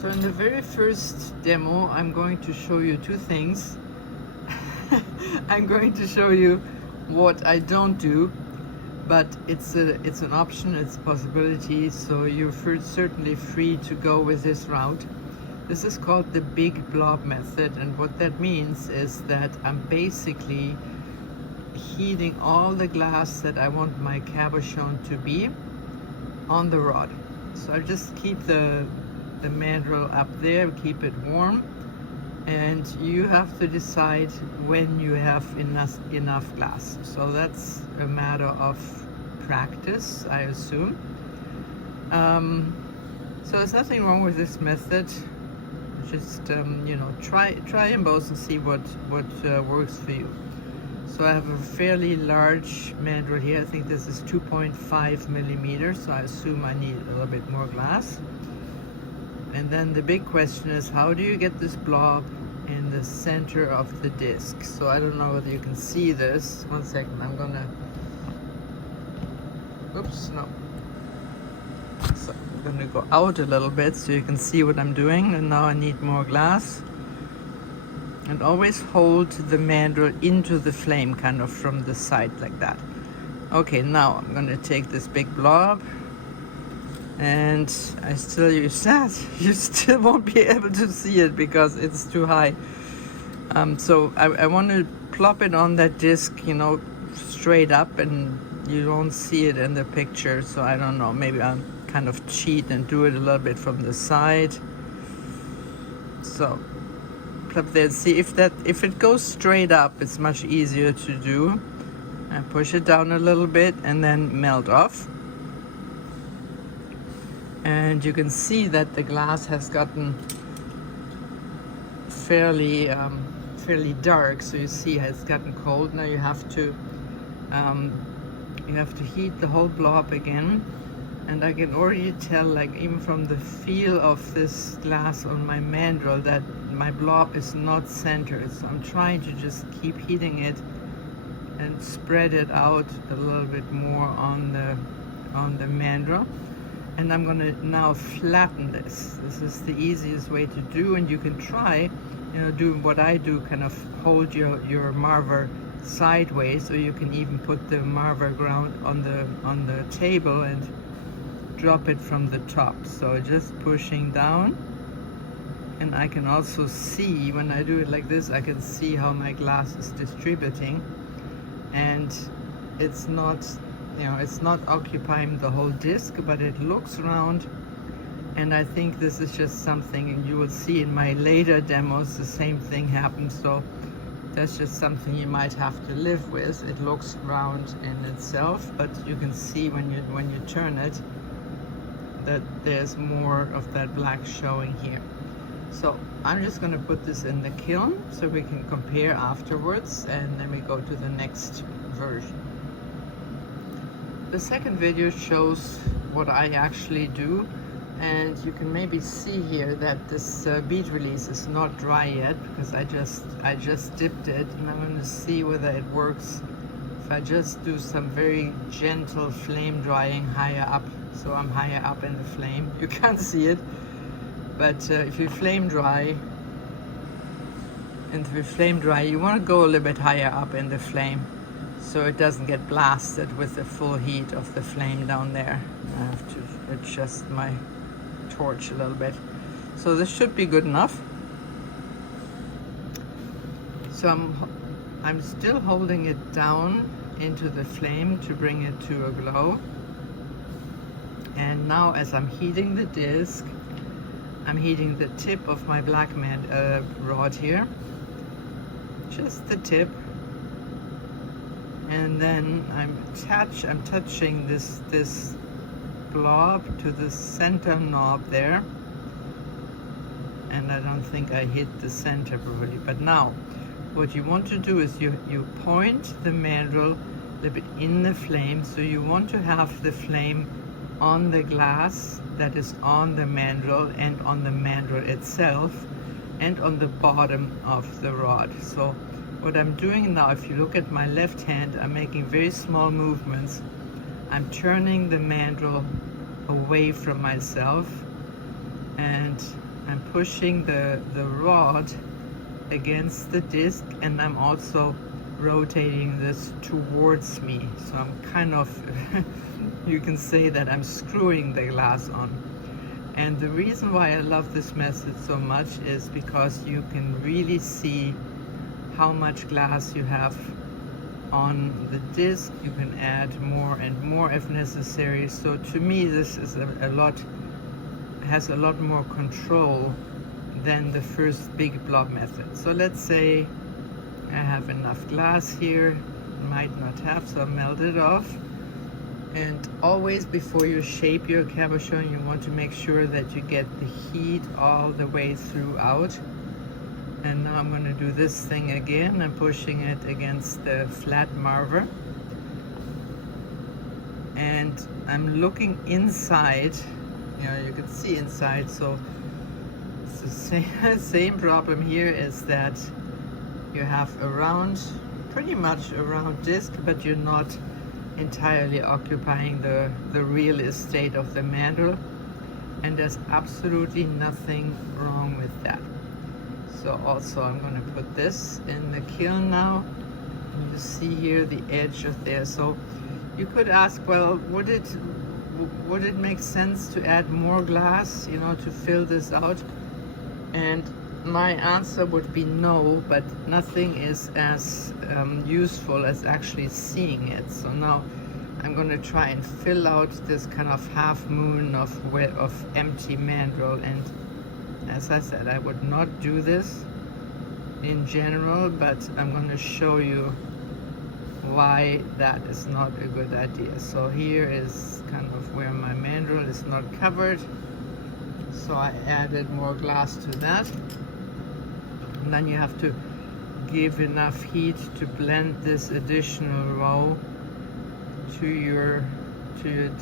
So in the very first demo, I'm going to show you two things. I'm going to show you what I don't do, but it's an option, it's a possibility, so you're certainly free to go with this route. This is called the big blob method, and what that means is that I'm basically heating all the glass that I want my cabochon to be on the rod. So I just keep the mandrel up there, keep it warm, and you have to decide when you have enough glass. So that's a matter of practice, I assume. So there's nothing wrong with this method. Just you know, try them both and see what works for you. So I have a fairly large mandrel here. I think this is 2.5 millimeters, so I assume I need a little bit more glass. And then the big question is, how do you get this blob in the center of the disc? So I don't know whether you can see this. One second, I'm gonna, oops, no. So I'm gonna go out a little bit so you can see what I'm doing. And now I need more glass. And always hold the mandrel into the flame, kind of from the side like that. Okay, now I'm gonna take this big blob, and I still use that. You still won't be able to see it because it's too high. So I want to plop it on that disc, you know, straight up, and you don't see it in the picture. So I don't know, maybe I'll kind of cheat and do it a little bit from the side. So plop there, see if it goes straight up, it's much easier to do. And push it down a little bit and then melt off. And you can see that the glass has gotten fairly dark. So you see it's gotten cold. Now you have to heat the whole blob again. And I can already tell, like even from the feel of this glass on my mandrel, that my blob is not centered. So I'm trying to just keep heating it and spread it out a little bit more on the mandrel. And I'm gonna now flatten this. This is the easiest way to do, and you can try, you know, do what I do, kind of hold your marver sideways, or you can even put the marver ground on the table and drop it from the top. So just pushing down, and I can also see when I do it like this, I can see how my glass is distributing, and it's not, you know, it's not occupying the whole disc, but it looks round. And I think this is just something, and you will see in my later demos the same thing happens. So that's just something you might have to live with. It looks round in itself, but you can see when you turn it that there's more of that black showing here. So I'm just going to put this in the kiln so we can compare afterwards, and then we go to the next version. The second video shows what I actually do, and you can maybe see here that this bead release is not dry yet because I just dipped it, and I'm going to see whether it works if I just do some very gentle flame drying higher up. So I'm higher up in the flame. You can't see it, but if you flame dry, you want to go a little bit higher up in the flame, so it doesn't get blasted with the full heat of the flame down there. I have to adjust my torch a little bit. So this should be good enough. So I'm still holding it down into the flame to bring it to a glow. And now as I'm heating the disc, I'm heating the tip of my black rod here, just the tip. And then I'm touching this blob to the center knob there, and I don't think I hit the center properly. But now what you want to do is you point the mandrel a little bit in the flame, so you want to have the flame on the glass that is on the mandrel and on the mandrel itself and on the bottom of the rod. So what I'm doing now, if you look at my left hand, I'm making very small movements. I'm turning the mandrel away from myself, and I'm pushing the rod against the disc, and I'm also rotating this towards me. So I'm kind of, you can say that I'm screwing the glass on. And the reason why I love this method so much is because you can really see how much glass you have on the disc. You can add more and more if necessary. So to me, this is has a lot more control than the first big blob method. So let's say I have enough glass here, might not have, so I'll melt it off. And always before you shape your cabochon, you want to make sure that you get the heat all the way throughout. And now I'm going to do this thing again. I'm pushing it against the flat marver. And I'm looking inside. You know, you can see inside, so it's the same problem here, is that you have a round, pretty much a round disc, but you're not entirely occupying the real estate of the mandrel, and there's absolutely nothing wrong with that. So also I'm going to put this in the kiln now, and you see here the edge of there. So you could ask, well, would it make sense to add more glass, you know, to fill this out? And my answer would be no, but nothing is as useful as actually seeing it. So now I'm going to try and fill out this kind of half moon of empty mandrel. And as I said, I would not do this in general, but I'm going to show you why that is not a good idea. So here is kind of where my mandrel is not covered. So I added more glass to that. And then you have to give enough heat to blend this additional row to your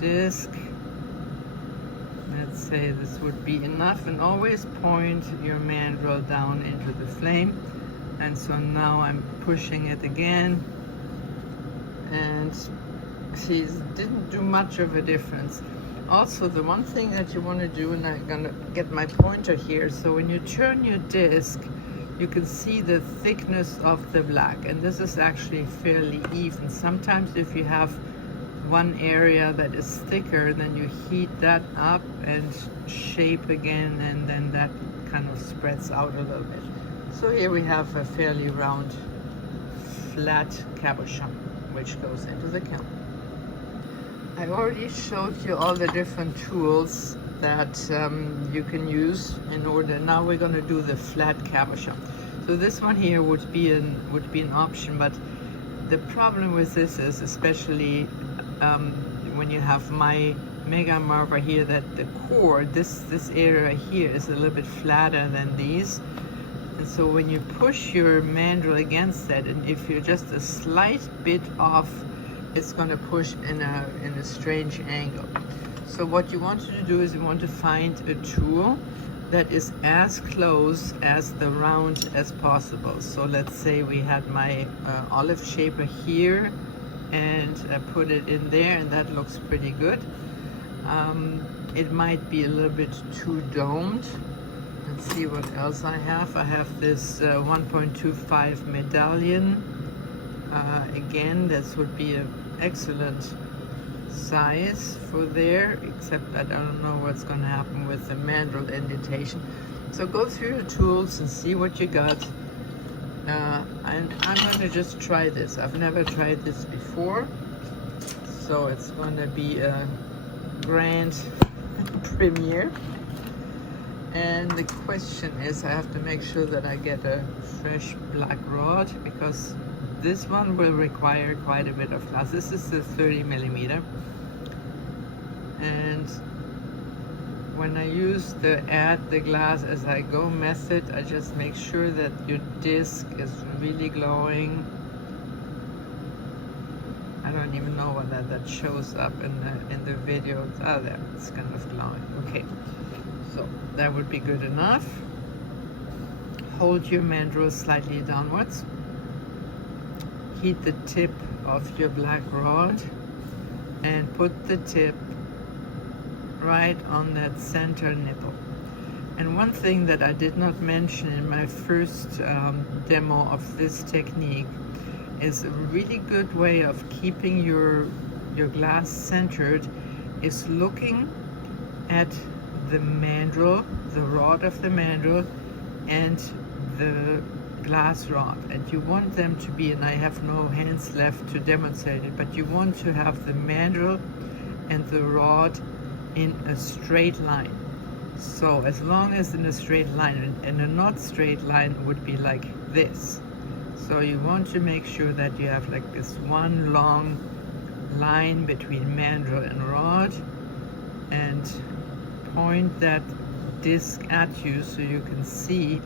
disc. Let's say this would be enough, and always point your mandrel down into the flame. And so now I'm pushing it again, and see, it didn't do much of a difference. Also, the one thing that you want to do, and I'm gonna get my pointer here, so when you turn your disc, you can see the thickness of the black, and this is actually fairly even. Sometimes if you have one area that is thicker, then you heat that up and shape again, and then that kind of spreads out a little bit. So here we have a fairly round, flat cabochon, which goes into the kiln. I already showed you all the different tools that you can use in order. Now we're going to do the flat cabochon. So this one here would be an option, but the problem with this is, especially when you have my mega marver here, that the core, this area here is a little bit flatter than these. And so when you push your mandrel against that, and if you're just a slight bit off, it's going to push in a strange angle. So what you want to do is you want to find a tool that is as close as the round as possible. So let's say we had my olive shaper here, and I put it in there, and that looks pretty good. It might be a little bit too domed. Let's see what else I have. I have this 1.25 medallion. Again, this would be an excellent size for there, except that I don't know what's going to happen with the mandrel indentation. So go through your tools and see what you got. And I'm going to just try this. I've never tried this before, so it's going to be a grand premiere. And the question is, I have to make sure that I get a fresh black rod, because this one will require quite a bit of glass. This is the 30 millimeter. And when I use the add the glass as I go method, I just make sure that your disc is really glowing. I don't even know whether that shows up in the video. Oh, there, it's kind of glowing. Okay, so that would be good enough. Hold your mandrel slightly downwards. Heat the tip of your black rod and put the tip right on that center nipple. And one thing that I did not mention in my first demo of this technique is a really good way of keeping your glass centered is looking at the mandrel, the rod of the mandrel, and the glass rod. And you want them to be, and I have no hands left to demonstrate it, but you want to have the mandrel and the rod in a straight line. So as long as in a straight line, and a not straight line would be like this. So you want to make sure that you have like this one long line between mandrel and rod, and point that disc at you so you can see,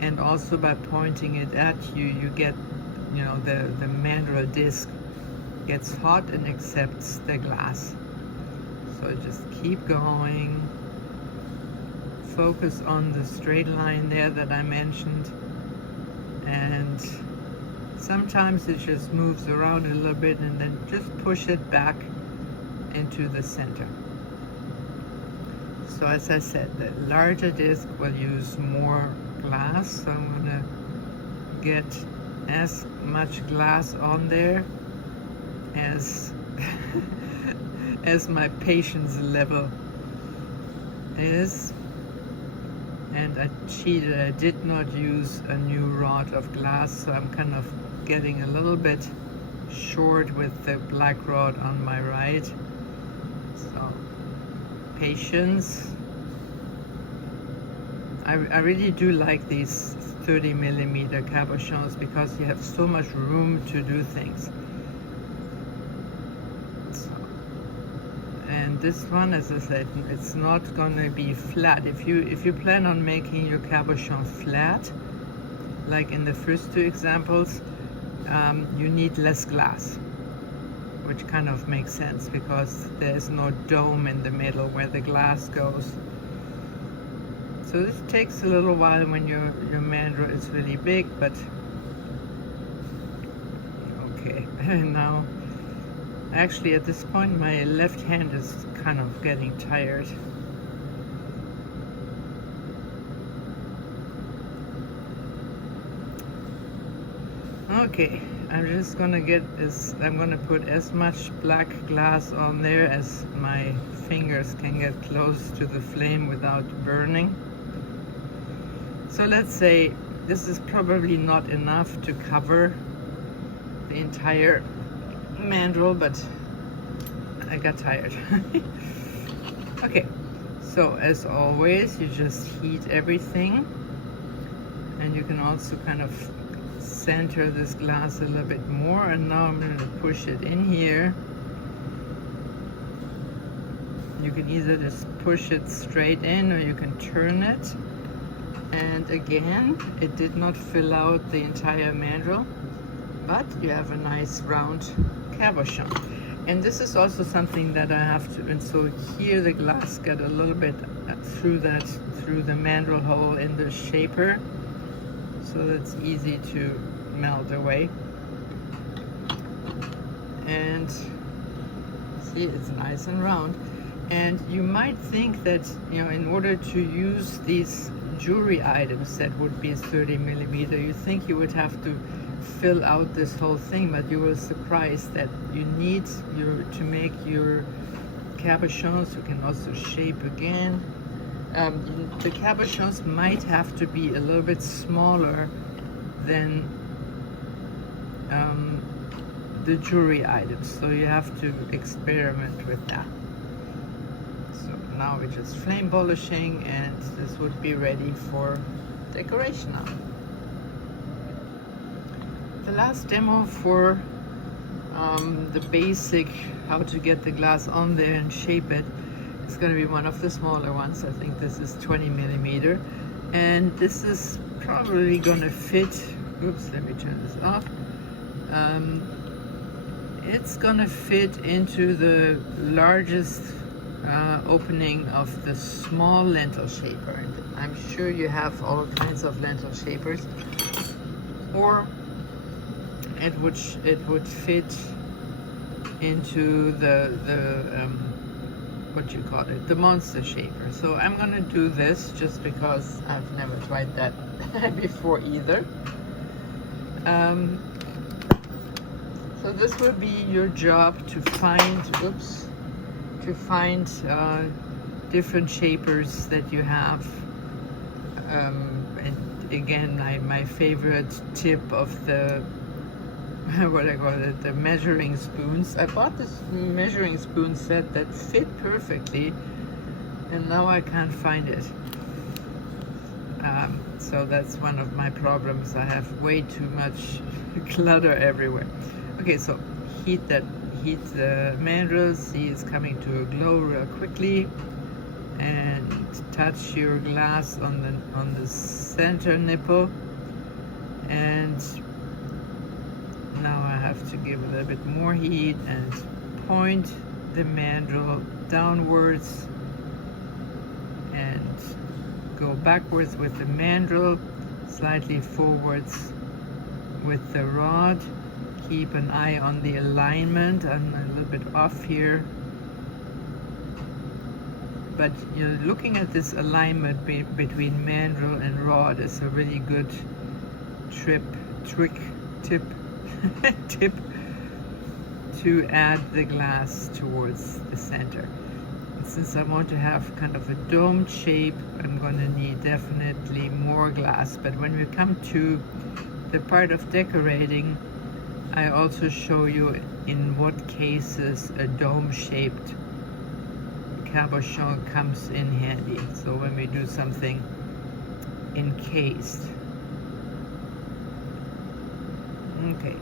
and also by pointing it at you, you get, you know, the mandrel disc gets hot and accepts the glass. So just keep going. Focus on the straight line there that I mentioned, and sometimes it just moves around a little bit, and then just push it back into the center. So as I said, the larger disc will use more glass, so I'm gonna get as much glass on there as as my patience level is. And I cheated, I did not use a new rod of glass, so I'm kind of getting a little bit short with the black rod on my right. So, patience. I really do like these 30mm cabochons because you have so much room to do things. And this one, as I said, it's not gonna be flat. If you plan on making your cabochon flat, like in the first two examples, you need less glass, which kind of makes sense because there's no dome in the middle where the glass goes. So this takes a little while when your mandrel is really big, but okay. And now, actually at this point my left hand is kind of getting tired. Okay, I'm just gonna I'm gonna put as much black glass on there as my fingers can get close to the flame without burning. So let's say this is probably not enough to cover the entire mandrel, but I got tired. Okay, so as always, you just heat everything, and you can also kind of center this glass a little bit more. And now I'm going to push it in here. You can either just push it straight in, or you can turn it. And again, it did not fill out the entire mandrel, but you have a nice round cabochon. And this is also something that I have to, and so here the glass got a little bit through the mandrel hole in the shaper, so that's easy to melt away. And see, it's nice and round. And you might think that, you know, in order to use these jewelry items that would be 30mm, you think you would have to fill out this whole thing, but you will surprise that you need to make your cabochons. You can also shape again. The cabochons might have to be a little bit smaller than the jewelry items, so you have to experiment with that. So now we're just flame polishing, and this would be ready for decoration now. The last demo for the basic how to get the glass on there and shape it is going to be one of the smaller ones. I think this is 20mm, and this is probably going to fit. Oops, let me turn this off. It's going to fit into the largest opening of the small lentil shaper, and I'm sure you have all kinds of lentil shapers, or it would fit into what you call it, the monster shaper. So I'm gonna do this just because I've never tried that before either. So this will be your job to find, different shapers that you have. And again, my favorite tip of the what I call it, the measuring spoons. I bought this measuring spoon set that fit perfectly, and now I can't find it. So that's one of my problems. I have way too much clutter everywhere. Okay, so heat the mandrel. See, it's coming to a glow real quickly, and touch your glass on the center nipple, and now I have to give a little bit more heat and point the mandrel downwards and go backwards with the mandrel, slightly forwards with the rod. Keep an eye on the alignment. I'm a little bit off here, but you're looking at this alignment between mandrel and rod is a really good tip to add the glass towards the center. And since I want to have kind of a domed shape, I'm going to need definitely more glass. But when we come to the part of decorating, I also show you in what cases a dome-shaped cabochon comes in handy. So when we do something encased. Okay.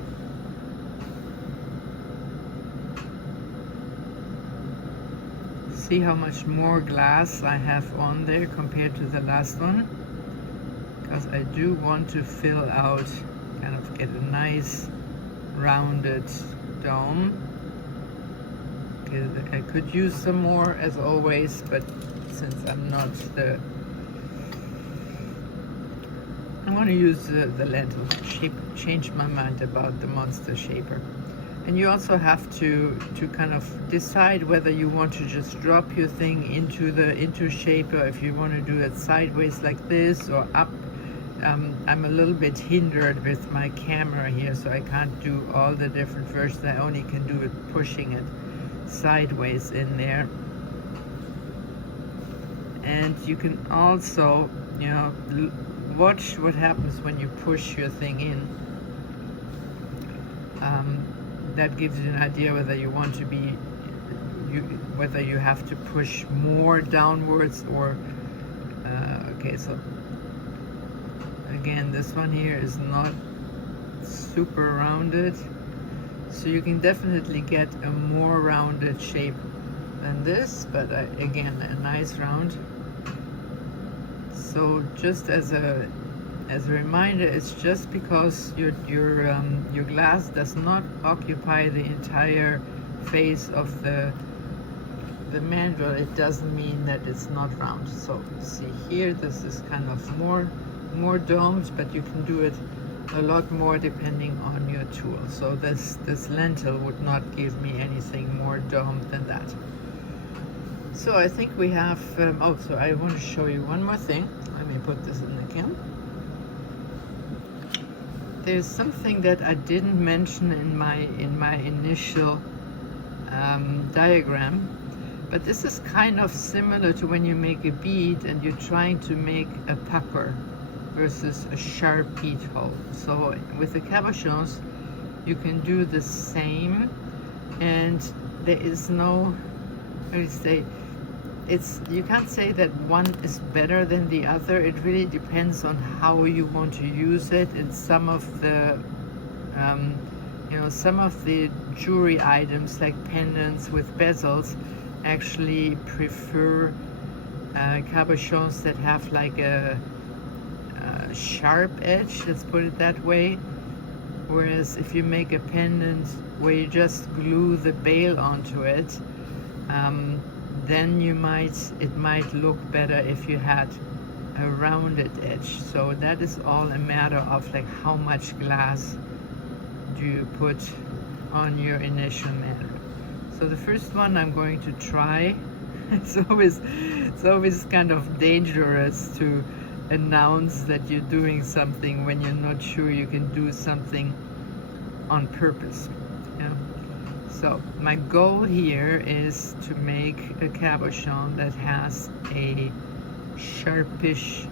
See how much more glass I have on there compared to the last one? Because I do want to fill out, kind of get a nice rounded dome. Okay, I could use some more as always, but since I'm going to use the lentil shape. Changed my mind about the monster shaper. And you also have to kind of decide whether you want to just drop your thing into shaper, if you want to do it sideways like this or up. I'm a little bit hindered with my camera here, so I can't do all the different versions. I only can do it pushing it sideways in there. And you can also, you know, watch what happens when you push your thing in. That gives you an idea whether you want to be, whether you have to push more downwards or, okay, so again, this one here is not super rounded, so you can definitely get a more rounded shape than this, but again, a nice round. So just as a reminder, it's just because your glass does not occupy the entire face of the mandrel, it doesn't mean that it's not round. So see here, this is kind of more domed, but you can do it a lot more depending on your tool. So this lentil would not give me anything more domed than that. So I think we have, oh, so I want to show you one more thing. Let me put this in again. There's something that I didn't mention in my initial diagram, but this is kind of similar to when you make a bead and you're trying to make a pucker versus a sharp bead hole. So with the cabochons, you can do the same, and there is no, how do you say, you can't say that one is better than the other. It really depends on how you want to use it. And some of the some of the jewelry items like pendants with bezels actually prefer cabochons that have like a sharp edge, let's put it that way. Whereas if you make a pendant where you just glue the bail onto it, then it might look better if you had a rounded edge. So that is all a matter of like how much glass do you put on your initial mandrel. So the first one I'm going to try It's always kind of dangerous to announce that you're doing something when you're not sure you can do something on purpose. Yeah. So my goal here is to make a cabochon that has a sharpish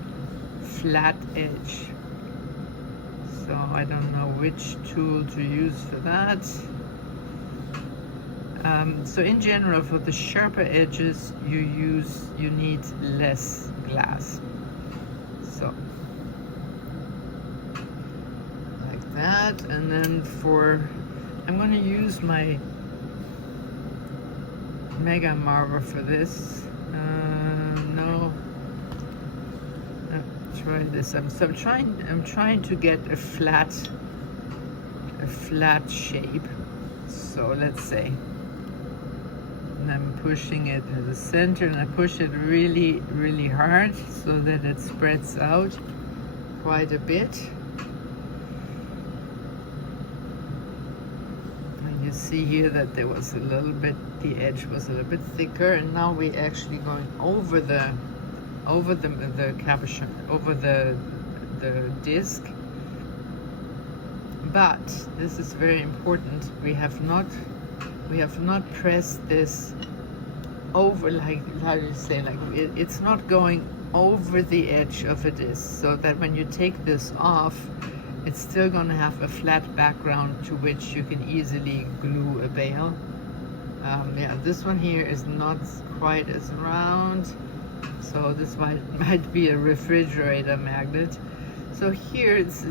flat edge. So I don't know which tool to use for that. So in general, for the sharper edges, you need less glass. So like that, and then I'm going to use my Mega Marver for this. No. Try this. I'm trying to get a flat shape. So let's say, and I'm pushing it to the center, and I push it really, really hard so that it spreads out quite a bit. And you see here that there was a little bit, the edge was a little bit thicker, and now we're actually going over the cabochon, over the disc. But this is very important. We have not pressed this over, like how do you say, like it's not going over the edge of a disc, so that when you take this off, it's still going to have a flat background to which you can easily glue a bail. Yeah, this one here is not quite as round, so this might be a refrigerator magnet. So here it's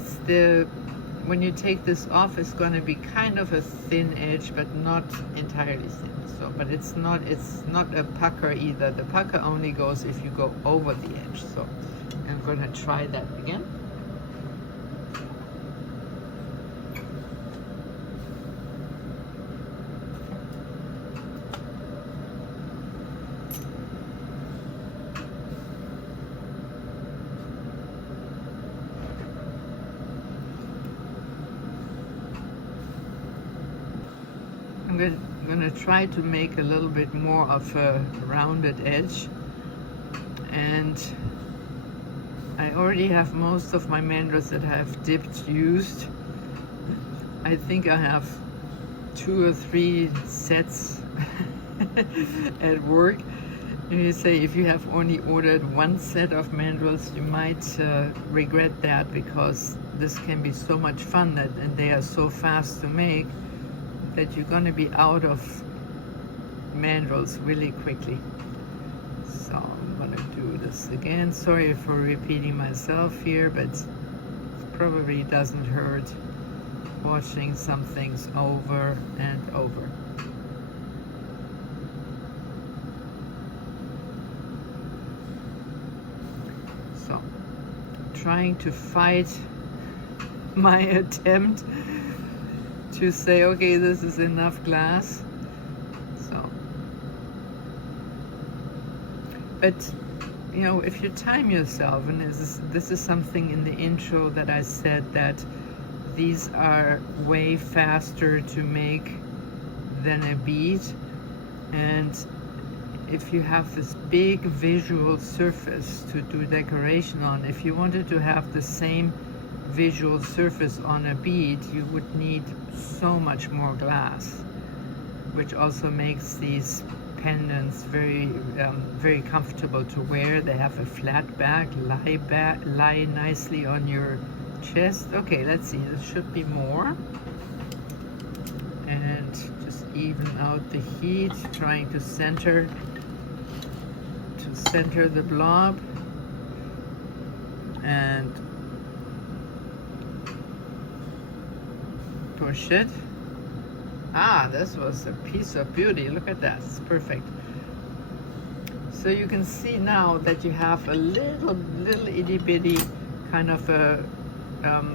when you take this off, it's going to be kind of a thin edge, but not entirely thin. So, but it's not a pucker either. The pucker only goes if you go over the edge. So I'm going to try that again. I'm going to try to make a little bit more of a rounded edge, and I already have most of my mandrels that I have dipped used. I think I have 2 or 3 sets at work. And you say if you have only ordered 1 set of mandrels, you might regret that, because this can be so much fun and they are so fast to make that you're going to be out of mandrels really quickly. So I'm going to do this again. Sorry for repeating myself here, but it probably doesn't hurt watching some things over and over. So trying to fight my attempt to say, okay, this is enough glass. So, but you know, if you time yourself, and this is something in the intro that I said, that these are way faster to make than a bead, and if you have this big visual surface to do decoration on, if you wanted to have the same visual surface on a bead, you would need so much more glass, which also makes these pendants very comfortable to wear. They have a flat back, lie nicely on your chest. Okay, let's see, this should be more. And just even out the heat, trying to center the blob, and push it. Ah, this was a piece of beauty. Look at that, it's perfect. So you can see now that you have a little itty bitty kind of a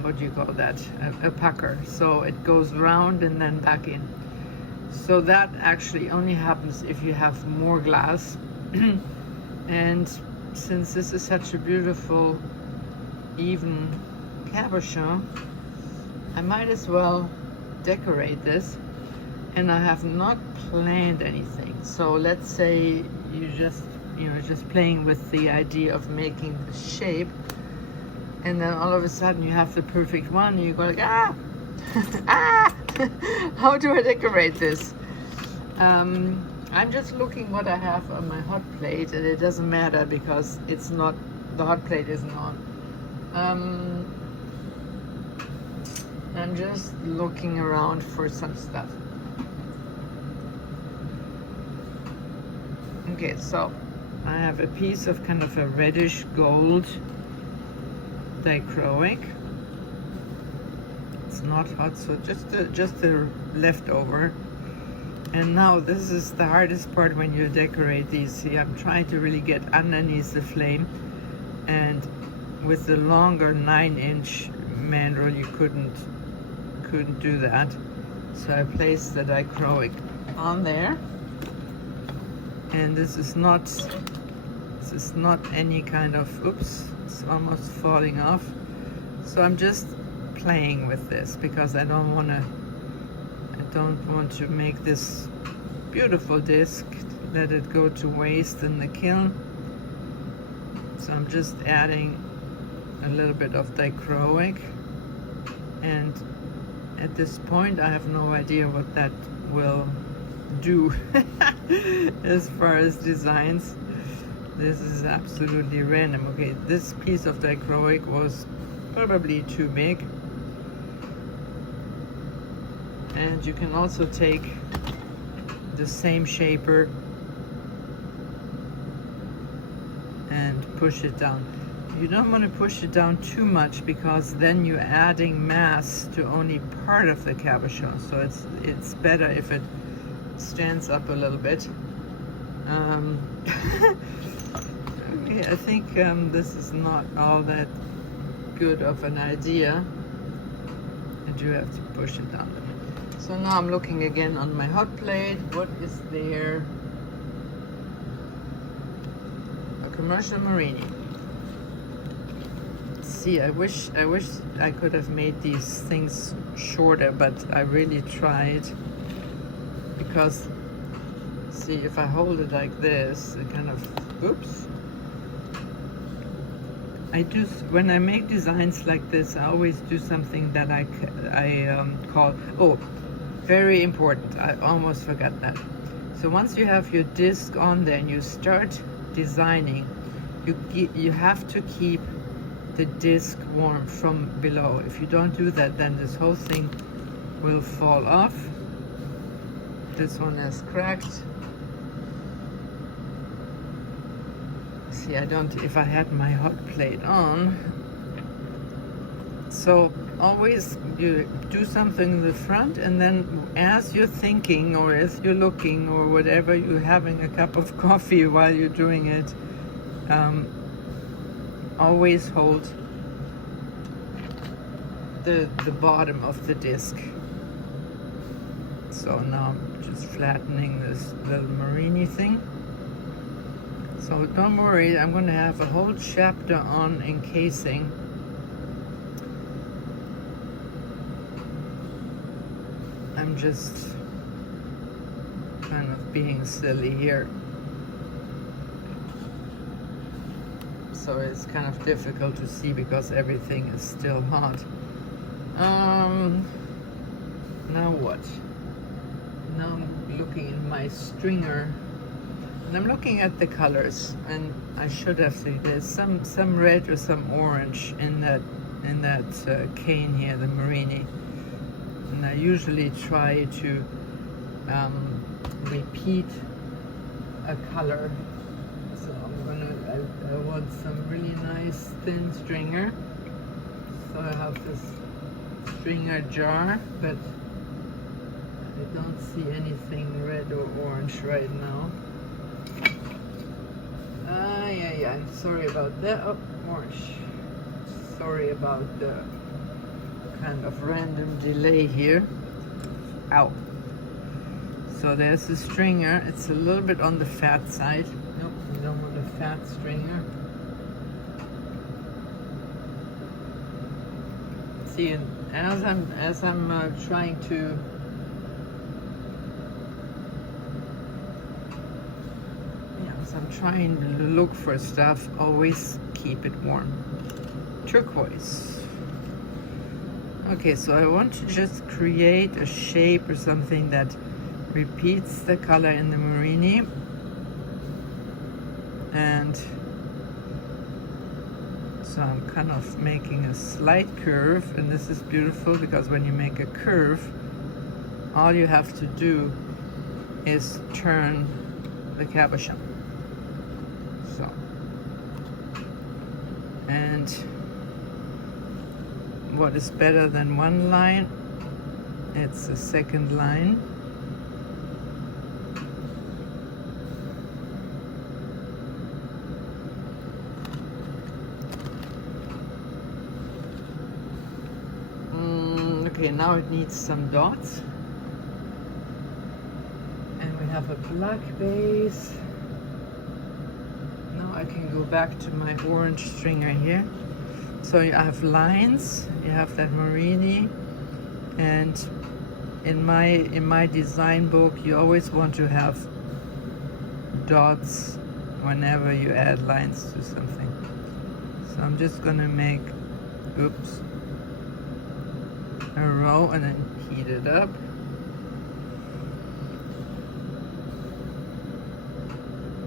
what do you call that, a pucker. So it goes round and then back in. So that actually only happens if you have more glass. And since this is such a beautiful even cabochon, I might as well decorate this. And I have not planned anything. So let's say you just, you know, just playing with the idea of making the shape, and then all of a sudden you have the perfect one, and you go like, ah, ah, how do I decorate this? I'm just looking what I have on my hot plate, and it doesn't matter because it's not, the hot plate isn't on. I'm just looking around for some stuff. Okay, so I have a piece of kind of a reddish gold dichroic. It's not hot, so just a leftover. And now this is the hardest part when you decorate these. See, I'm trying to really get underneath the flame, and with the longer 9-inch mandrel you couldn't do that. So I placed the dichroic on there, and this is not any kind of, oops, it's almost falling off. So I'm just playing with this because I don't want to make this beautiful disc, let it go to waste in the kiln. So I'm just adding a little bit of dichroic, and at this point I have no idea what that will do as far as designs. This is absolutely random. Okay, this piece of dichroic was probably too big. And you can also take the same shaper and push it down. You don't want to push it down too much because then you're adding mass to only part of the cabochon. So it's better if it stands up a little bit. Okay, I think this is not all that good of an idea. I do have to push it down. So now I'm looking again on my hot plate. What is there? A commercial Marini. See, I wish I could have made these things shorter, but I really tried, because see, if I hold it like this, it kind of, oops. When I make designs like this, I always do something that I call, oh, very important, I almost forgot that. So once you have your disc on there and you start designing, you have to keep the disc warm from below. If you don't do that, then this whole thing will fall off. This one is cracked. See, if I had my hot plate on. So always you do something in the front, and then as you're thinking or as you're looking or whatever, you're having a cup of coffee while you're doing it, always hold the bottom of the disc. So now I'm just flattening this little Marini thing. So don't worry, I'm going to have a whole chapter on encasing. I'm just kind of being silly here. So it's kind of difficult to see because everything is still hot. Now what? Now I'm looking in my stringer, and I'm looking at the colors, and I should have seen there's some red or some orange in that cane here, the Marini. And I usually try to repeat a color. So I want some really nice thin stringer. So I have this stringer jar, but I don't see anything red or orange right now. Yeah, sorry about that. Oh, orange. Sorry about the kind of random delay here. Ow. So there's the stringer. It's a little bit on the fat side. Nope, you don't want a fat stringer. See, and as I'm trying to So I'm trying to look for stuff, always keep it warm. Turquoise. Okay, so I want to just create a shape or something that repeats the color in the Marini. And so I'm kind of making a slight curve, and this is beautiful because when you make a curve, all you have to do is turn the cabochon. So, and what is better than one line? It's a second line. Okay, now it needs some dots. And we have a black base. Now I can go back to my orange stringer here. So you have lines, you have that Marini, and in my design book you always want to have dots whenever you add lines to something. So I'm just gonna make, oops, a row and then heat it up.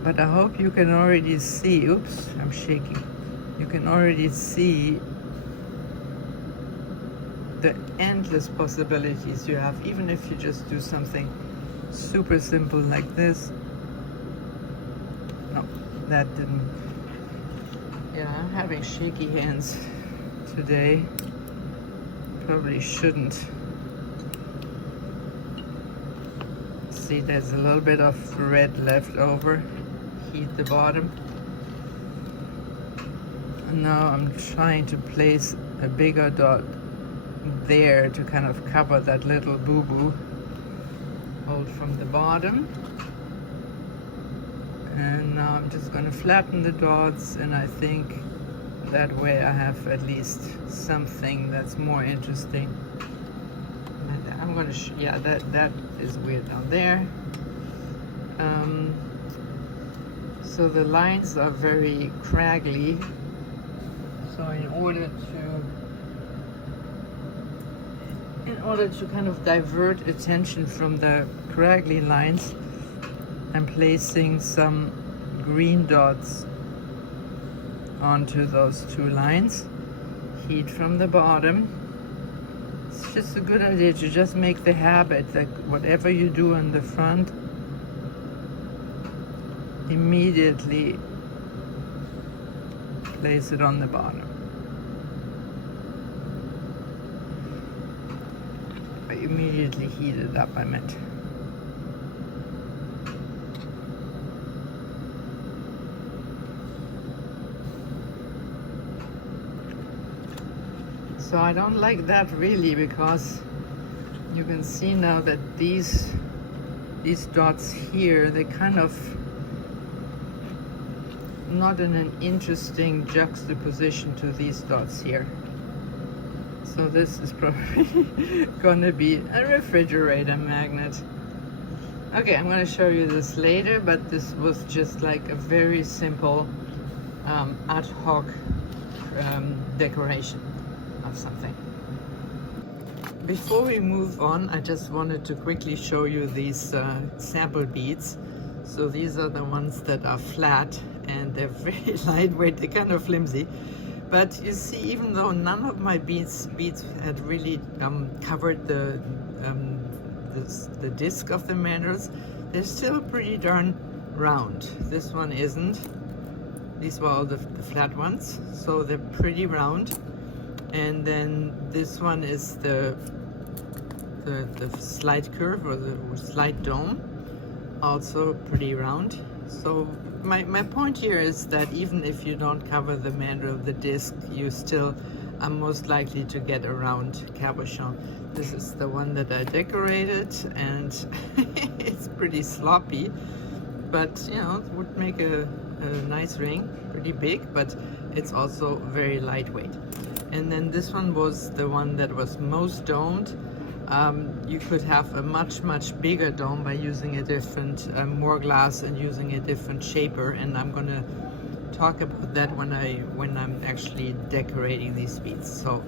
But I hope you can already see, oops, I'm shaking. You can already see the endless possibilities you have, even if you just do something super simple like this. No, that didn't. Yeah, I'm having shaky hands today. Probably shouldn't. See, there's a little bit of red left over. Heat the bottom. And now I'm trying to place a bigger dot there to kind of cover that little boo-boo. Hold from the bottom. And now I'm just going to flatten the dots, and I think that way I have at least something that's more interesting. And I'm going to, yeah, that is weird down there. So the lines are very craggly. So in order to kind of divert attention from the craggly lines, I'm placing some green dots onto those two lines. Heat from the bottom. It's just a good idea to just make the habit that whatever you do on the front, immediately place it on the bottom. Immediately heat it up, I meant. So I don't like that really, because you can see now that these dots here, they kind of not in an interesting juxtaposition to these dots here. So this is probably gonna be a refrigerator magnet. Okay, I'm gonna show you this later, but this was just like a very simple ad hoc decoration of something. Before we move on, I just wanted to quickly show you these sample beads. So these are the ones that are flat and they're very lightweight, they're kind of flimsy. But you see, even though none of my beads had really covered the disc of the mandrels, they're still pretty darn round. This one isn't. These were all the flat ones, so they're pretty round. And then this one is the slight curve, or the slight dome, also pretty round. So my point here is that even if you don't cover the mandrel, the disc, you still are most likely to get a round cabochon. This is the one that I decorated, and it's pretty sloppy, but you know, it would make a nice ring, pretty big, but it's also very lightweight. And then this one was the one that was most domed. You could have a much bigger dome by using a different more glass and using a different shaper, and I'm gonna talk about that when I'm actually decorating these beads. So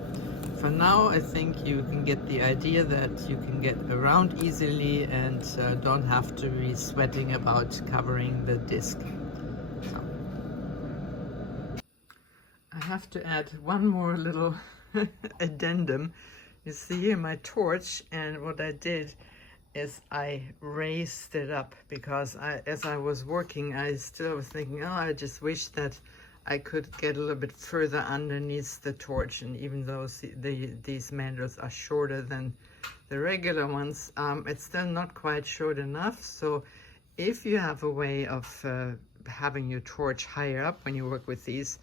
for now, I think you can get the idea that you can get around easily and don't have to be sweating about covering the disc. So I have to add one more little addendum. You see here my torch, and what I did is I raised it up because as I was working, I still was thinking, oh, I just wish that I could get a little bit further underneath the torch. And even though these mandrels are shorter than the regular ones, it's still not quite short enough. So if you have a way of having your torch higher up when you work with these,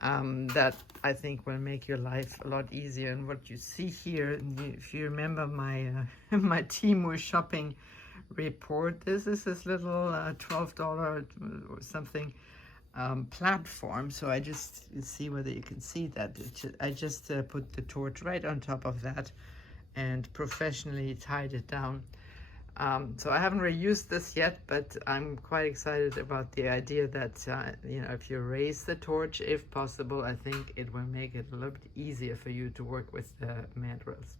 that I think will make your life a lot easier. And what you see here, if you remember my my Temu shopping report, this is this little $12 or something platform. So I just see whether you can see that. I just put the torch right on top of that and professionally tied it down. So I haven't really used this yet, but I'm quite excited about the idea that, you know, if you raise the torch, if possible, I think it will make it a little bit easier for you to work with the mandrels.